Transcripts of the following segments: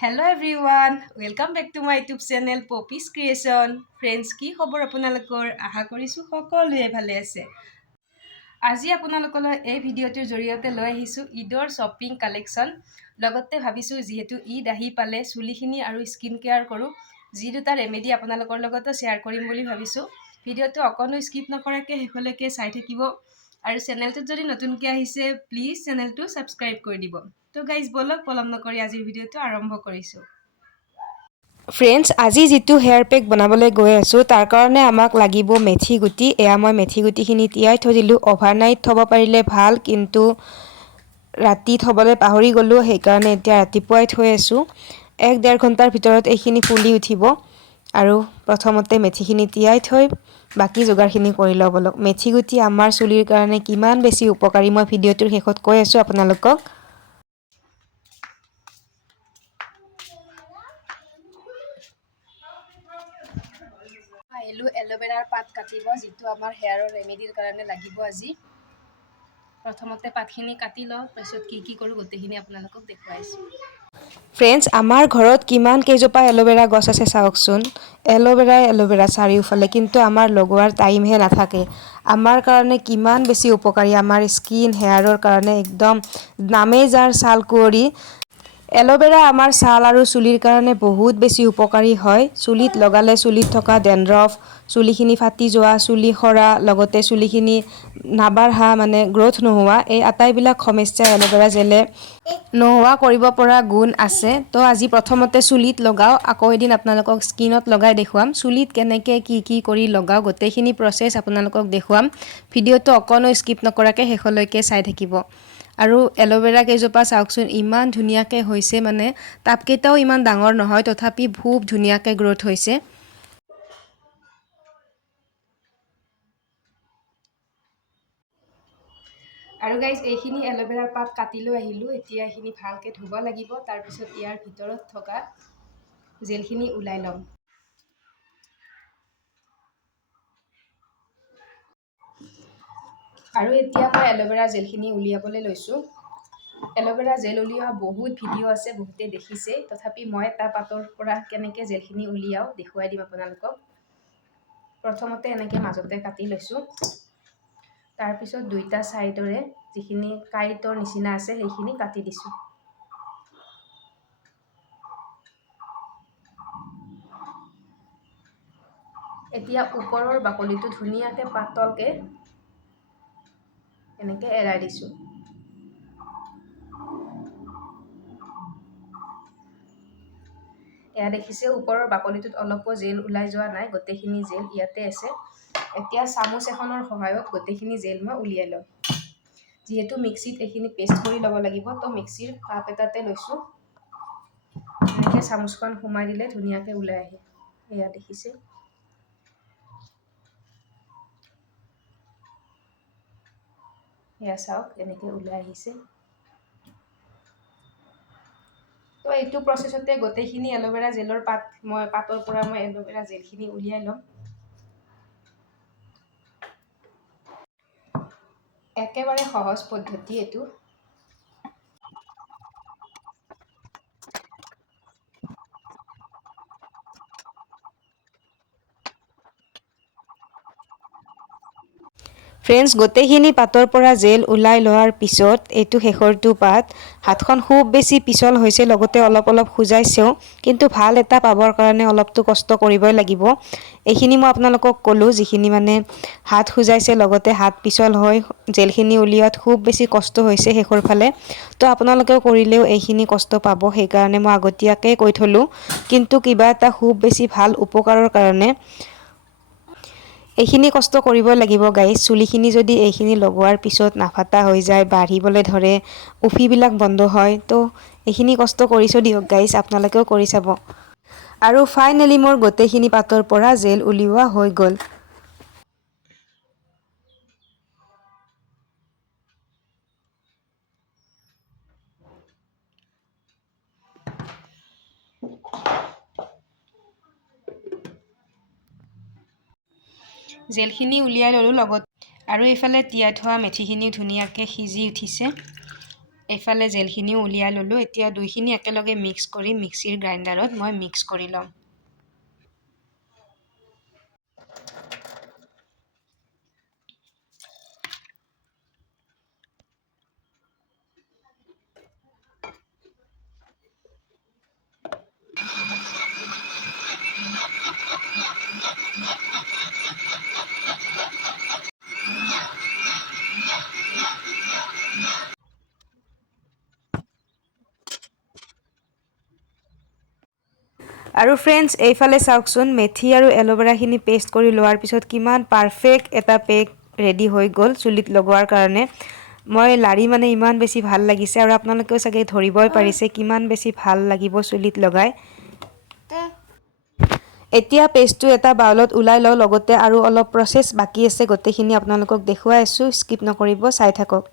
Hello everyone, welcome back to my YouTube channel Poppy's Creation. Friends, কি খবৰ আপোনালোকৰ? আশা কৰিছোঁ সকলোৱে ভালে আছে। আজি আপোনালোকলৈ এই ভিডিঅ'টোৰ জৰিয়তে লৈ আহিছোঁ ঈদৰ শ্বপিং কালেকশ্যন। লগতে ভাবিছোঁ যিহেতু ঈদ আহি পালে চুলিখিনি আৰু স্কিন কেয়াৰ কৰোঁ, যি দুটা ৰেমেডি আপোনালোকৰ লগতো শ্বেয়াৰ কৰিম বুলি ভাবিছোঁ। ভিডিঅ'টো অকণো স্কিপ নকৰাকৈ শেষলৈকে চাই থাকিব আৰু চেনেলটোত যদি নতুনকৈ আহিছে প্লিজ চেনেলটো ছাবস্ক্ৰাইব কৰি দিব। তো গাইজ বলক পলম নকৰি আজিৰ ভিডিঅ'টো আৰম্ভ কৰিছোঁ। ফ্ৰেণ্ডছ, আজি যিটো হেয়াৰ পেক বনাবলৈ গৈ আছোঁ তাৰ কাৰণে আমাক লাগিব মেথি গুটি। এয়া মই মেথি গুটিখিনি তিয়াই থৈ দিলোঁ। অভাৰনাইট থ'ব পাৰিলে ভাল, কিন্তু ৰাতি থ'বলৈ পাহৰি গ'লোঁ, সেইকাৰণে এতিয়া ৰাতিপুৱাই থৈ আছোঁ। 1-1.5 ঘণ্টাৰ ভিতৰত এইখিনি ফুলি উঠিব। আৰু প্ৰথমতে মেথিখিনি তিয়াই থৈ বাকী যোগাৰখিনি কৰি লওঁ বলক। মেথি গুটি আমাৰ চুলিৰ কাৰণে কিমান বেছি উপকাৰী মই ভিডিঅ'টোৰ শেষত কৈ আছোঁ আপোনালোকক। আহিলোঁ এল'ভেৰাৰ পাত কাটিব, যিটো আমাৰ হেয়াৰৰ ৰেমেডিৰ কাৰণে লাগিব আজি। প্ৰথমতে পাতখিনি কাটি লওঁ, তাৰপিছত কি কৰোঁ গোটেইখিনি আপোনালোকক দেখুৱাইছোঁ। ফ্ৰেণ্ডছ, আমাৰ ঘৰত কিমান কেইজোপা এল'ভেৰা গছ আছে চাওকচোন। এল'ভেৰা চাৰিওফালে, কিন্তু আমাৰ লগোৱাৰ টাইমহে নাথাকে। আমাৰ কাৰণে কিমান বেছি উপকাৰী, আমাৰ স্কিন হেয়াৰৰ কাৰণে একদম নামেই যাৰ ছাল কুঁৱৰী। এল'ভেৰা আমাৰ ছাল আৰু চুলিৰ কাৰণে বহুত বেছি উপকাৰী হয়। চুলিত লগালে চুলিত থকা ডেণ্ড্ৰফ, চুলিখিনি ফাটি যোৱা, চুলি সৰা, লগতে চুলিখিনি নাবাঢ়া মানে গ্ৰ'থ নোহোৱা, এই আটাইবিলাক সমস্যা এল'ভেৰা জেলে নোহোৱা কৰিব পৰা গুণ আছে। তো আজি প্ৰথমতে চুলিত লগাওঁ, আকৌ এদিন আপোনালোকক স্কিনত লগাই দেখুৱাম। চুলিত কেনেকৈ কি কৰি লগাওঁ গোটেইখিনি প্ৰচেছ আপোনালোকক দেখুৱাম। ভিডিঅ'টো অকণো স্কিপ নকৰাকৈ শেষলৈকে চাই থাকিব। আৰু এল'ভেৰা কেইজোপা চাওকচোন, ইমান ধুনীয়াকৈ হৈছে, মানে টাবকেইটাও ইমান ডাঙৰ নহয়, তথাপি খুব ধুনীয়াকৈ গ্ৰ'থ হৈছে। আৰু গাইজ এইখিনি এল'ভেৰাৰ পাত কাটি লৈ আহিলোঁ। এতিয়া এইখিনি ভালকৈ ধুব লাগিব, তাৰপিছত ইয়াৰ ভিতৰত থকা জেলখিনি ওলাই ল'ম। আৰু এতিয়া মই এল'ভেৰা জেলখিনি উলিয়াবলৈ লৈছোঁ। এল'ভেৰা জেল উলিওৱা বহুত ভিডিঅ' আছে, বহুতে দেখিছে, তথাপি মই এটা পাতৰ পৰা কেনেকৈ জেলখিনি উলিয়াওঁ দেখুৱাই দিম আপোনালোকক। প্ৰথমতে এনেকৈ মাজতে কাটি লৈছোঁ, তাৰপিছত দুইটা ছাইডৰে যিখিনি কাঁইটৰ নিচিনা আছে সেইখিনি কাটি দিছোঁ। এতিয়া ওপৰৰ বাকলিটো ধুনীয়াকৈ পাতলকৈ এনেকৈ এৰাই দিছোঁ। এয়া দেখিছে, ওপৰৰ বাকলিটোত অলপো জেল ওলাই যোৱা নাই, গোটেইখিনি জেল ইয়াতে আছে। এতিয়া চামুচ এখনৰ সহায়ত গোটেইখিনি জেল মই উলিয়াই ল'ম। যিহেতু মিক্সিত এইখিনি পেষ্ট কৰি ল'ব লাগিব, তো মিক্সিৰ কাপ এটাতে লৈছোঁ। এনেকৈ চামুচখন সোমাই দিলে ধুনীয়াকৈ ওলাই আহে। এয়া দেখিছে, এয়া চাওক এনেকৈ ওলাই আহিছে। তো এইটো প্ৰচেছতে গোটেইখিনি এল'ভেৰা জেলৰ পাতৰ পৰা মই এল'ভেৰা জেলখিনি উলিয়াই ল'ম। একেবাৰে সহজ পদ্ধতি এইটো। ফ্ৰেণ্ডছ, গোটেইখিনি পাতৰ পৰা জেল ওলাই লোৱাৰ পিছত এইটো শেষৰটো পাত। হাতখন খুব বেছি পিছল হৈছে, লগতে অলপ খুজাইছেও, কিন্তু ভাল এটা পাবৰ কাৰণে অলপতো কষ্ট কৰিবই লাগিব। এইখিনি মই আপোনালোকক ক'লোঁ, যিখিনি মানে হাত খুজাইছে, লগতে হাত পিছল হৈ জেলখিনি উলিওৱাত খুব বেছি কষ্ট হৈছে শেষৰ ফালে। তো আপোনালোকেও কৰিলেও এইখিনি কষ্ট পাব, সেইকাৰণে মই আগতীয়াকৈ কৈ থ'লোঁ। কিন্তু কিবা এটা খুব বেছি ভাল উপকাৰৰ কাৰণে এইখিনি কষ্ট কৰিব লাগিব গাইজ। চুলিখিনি যদি এইখিনি লগোৱাৰ পিছত নাফাটা হৈ যায়, বাঢ়িবলৈ ধৰে, উফিবিলাক বন্ধ হয়, তো এইখিনি কষ্ট কৰিছোঁ দিয়ক গাইজ, আপোনালোকেও কৰি চাব। আৰু ফাইনেলি মোৰ গোটেইখিনি পাতৰ পৰা জেল উলিওৱা হৈ গ'ল। জেলখিনি উলিয়াই ল'লোঁ লগত, আৰু এইফালে তিয়াই থোৱা মেথিখিনিও ধুনীয়াকৈ সিজি উঠিছে। এইফালে জেলখিনিও উলিয়াই ল'লোঁ। এতিয়া দুইখিনি একেলগে মিক্স কৰি মিক্সিৰ গ্ৰাইণ্ডাৰত মই মিক্স কৰি ল'ম। আৰু ফ্ৰেণ্ডছ এইফালে চাওকচোন, মেথি আৰু এল'ভেৰাখিনি পেষ্ট কৰি লোৱাৰ পিছত কিমান পাৰফেক্ট এটা পেক ৰেডি হৈ গ'ল চুলিত লগোৱাৰ কাৰণে। মই লাৰি মানে ইমান বেছি ভাল লাগিছে আৰু আপোনালোকেও চাগে ধৰিবই পাৰিছে কিমান বেছি ভাল লাগিব চুলিত লগাই। এতিয়া পেষ্টটো এটা বাউলত ওলাই লওঁ, লগতে আৰু অলপ প্ৰচেছ বাকী আছে, গোটেইখিনি আপোনালোকক দেখুৱাই আছোঁ, স্কিপ নকৰিব, চাই থাকক।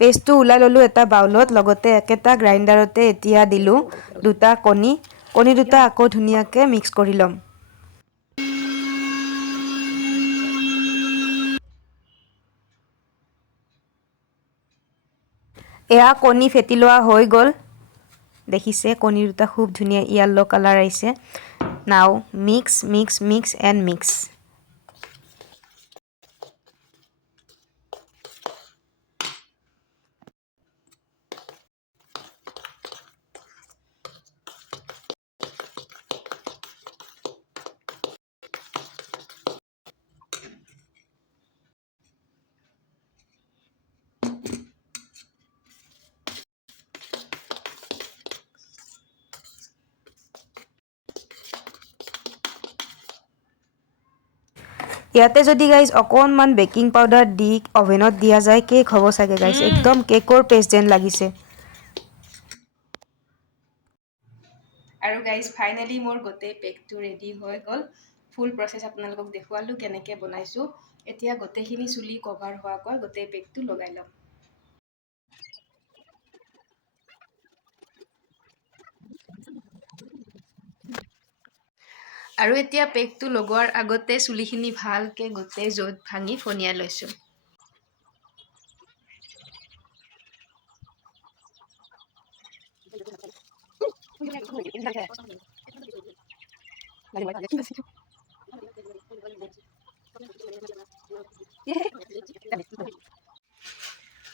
পেষ্টটো ওলাই ল'লোঁ এটা বাউলত, লগতে একেটা গ্ৰাইণ্ডাৰতে এতিয়া দিলোঁ দুটা কণী দুটা আকৌ ধুনীয়াকৈ মিক্স কৰি ল'ম। এয়া কণী ফেটি লোৱা হৈ গ'ল। দেখিছে কণী দুটা খুব ধুনীয়া য়েল্লো কালাৰ আহিছে। নাও mix mix mix and mix. ইয়াতে যদি গাইজ অকণমান বেকিং পাউডাৰ দি অভেনত দিয়া যায়, কেক হ'ব চাগে গাইজ, একদম কেকৰ পেষ্ট যেন লাগিছে। আৰু গাইজ ফাইনেলি মোৰ গোটেই পেকটো ৰেডি হৈ গ'ল। ফুল প্ৰচেছ আপোনালোকক দেখুৱালোঁ কেনেকৈ বনাইছোঁ। এতিয়া গোটেইখিনি চুলি কভাৰ হোৱাকৈ গোটেই পেকটো লগাই ল'ম। আৰু এতিয়া পেকটো লগোৱাৰ আগতে চুলিখিনি ভালকৈ গোটেই য'ত ভাঙি ফনিয়াই লৈছোঁ।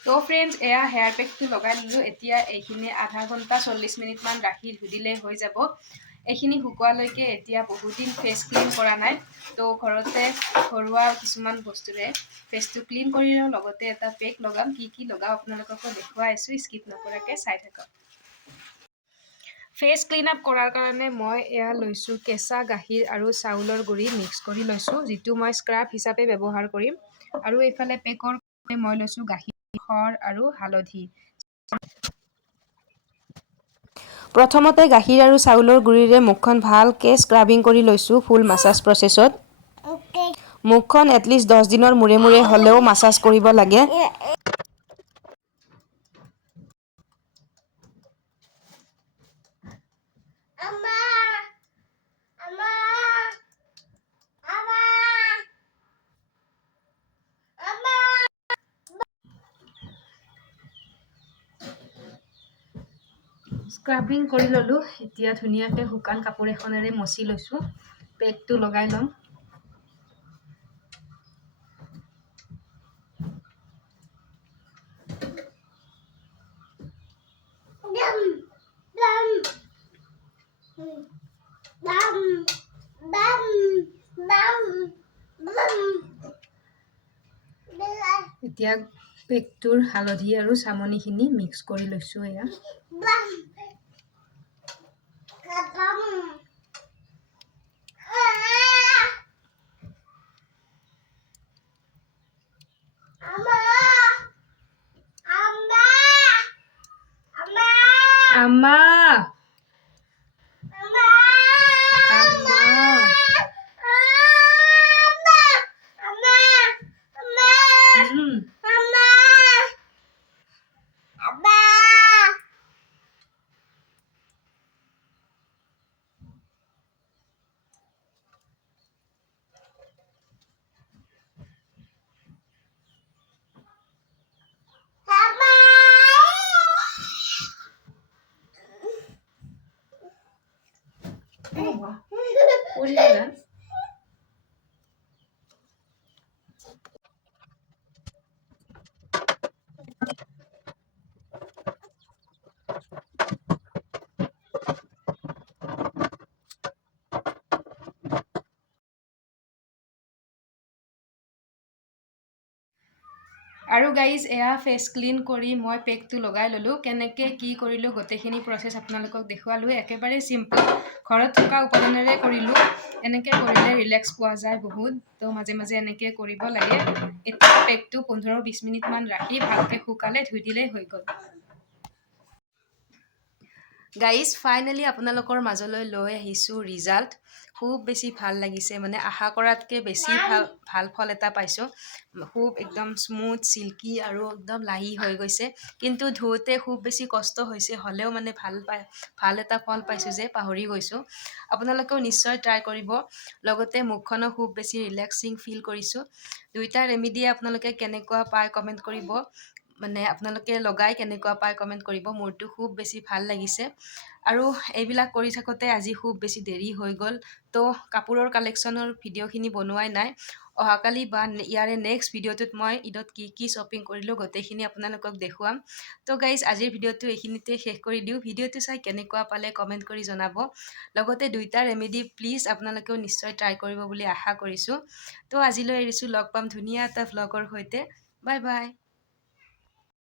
তো ফ্ৰেণ্ডছ, এয়া হেয়াৰ পেকটো লগাই দিলোঁ। এতিয়া এইখিনি আধা ঘণ্টা 40 মিনিটমান ৰাখি ধুই দিলে হৈ যাব। এইখিনি শুকোৱালৈকে এতিয়া বহুত দিন ফেচ ক্লিন কৰা নাই, তো ঘৰতে ঘৰুৱা কিছুমান বস্তুৰে ফেচটো ক্লিন কৰি লওঁ, লগতে এটা পেক লগাম। কি লগাওঁ আপোনালোককো দেখুৱাই আছোঁ, স্কিপ নকৰাকৈ চাই থাকক। ফেচ ক্লিন আপ কৰাৰ কাৰণে মই এয়া লৈছোঁ কেঁচা গাখীৰ আৰু চাউলৰ গুড়ি মিক্স কৰি লৈছোঁ, যিটো মই স্ক্ৰাব হিচাপে ব্যৱহাৰ কৰিম। আৰু এইফালে পেকৰ মই লৈছোঁ গাখীৰ আৰু হালধি। প্ৰথমতে গাখীৰ আৰু চাউলৰ গুড়িৰে মুখখন ভালকৈ স্ক্ৰাবিং কৰি লৈছোঁ ফুল মাছাজ প্ৰচেছত। মুখখন এটলিষ্ট 10 দিনৰ মূৰে মূৰে হ'লেও মাছাজ কৰিব লাগে। স্ক্ৰাবিং কৰি ল'লোঁ। এতিয়া ধুনীয়াকৈ শুকান কাপোৰ এখনেৰে মচি লৈছোঁ। পেকটো লগাই ল'ম। এতিয়া পেকটোৰ হালধি আৰু চামনিখিনি মিক্স কৰি লৈছোঁ। এয়া আম্মা আৰু গাইজ এয়া ফেচ ক্লিন কৰি মই পেকটো লগাই ল'লোঁ। কেনেকৈ কি কৰিলোঁ গোটেইখিনি প্ৰচেছ আপোনালোকক দেখুৱালোঁ। একেবাৰে চিম্পল, ঘৰত থকা উপাদানেৰে কৰিলোঁ। এনেকৈ কৰিলে ৰিলেক্স পোৱা যায় বহুত। তো মাজে মাজে এনেকৈ কৰিব লাগে। এতিয়া পেকটো 15-20 মিনিটমান ৰাখি ভালকৈ শুকালে ধুই দিলেই হৈ গ'ল। গাইজ ফাইনেলি আপোনালোকৰ মাজলৈ লৈ আহিছোঁ ৰিজাল্ট। খুব বেছি ভাল লাগিছে, মানে আশা কৰাতকৈ বেছি ভাল ফল এটা পাইছোঁ। খুব একদম স্মুথ, চিল্কি আৰু একদম লাহি হৈ গৈছে। কিন্তু ধুওঁতে খুব বেছি কষ্ট হৈছে, হ'লেও মানে ভাল এটা ফল পাইছোঁ যে পাহৰি গৈছোঁ। আপোনালোকেও নিশ্চয় ট্ৰাই কৰিব। লগতে মুখখনো খুব বেছি ৰিলেক্সিং ফিল কৰিছোঁ। দুইটা ৰেমেডিয়ে আপোনালোকে কেনেকুৱা পায় কমেণ্ট কৰিব। মানে আপোনালোকে লগাই কেনেকুৱা পায় কমেণ্ট কৰিব। মোৰতো খুব বেছি ভাল লাগিছে। আৰু এইবিলাক কৰি থাকোঁতে আজি খুব বেছি দেৰি হৈ গ'ল। তো কাপোৰৰ কালেকশ্যনৰ ভিডিঅ'খিনি বনোৱাই নাই। অহাকালি বা ইয়াৰে নেক্সট ভিডিঅ'টোত মই ঈদত কি কি শ্বপিং কৰিলোঁ গোটেইখিনি আপোনালোকক দেখুৱাম। তো গাইজ আজিৰ ভিডিঅ'টো এইখিনিতে শেষ কৰি দিওঁ। ভিডিঅ'টো চাই কেনেকুৱা পালে কমেণ্ট কৰি জনাব। লগতে দুইটা ৰেমেডি প্লিজ আপোনালোকেও নিশ্চয় ট্ৰাই কৰিব বুলি আশা কৰিছোঁ। তো আজিলৈ এৰিছোঁ, লগ পাম ধুনীয়া এটা ভ্লগৰ সৈতে। Bye bye.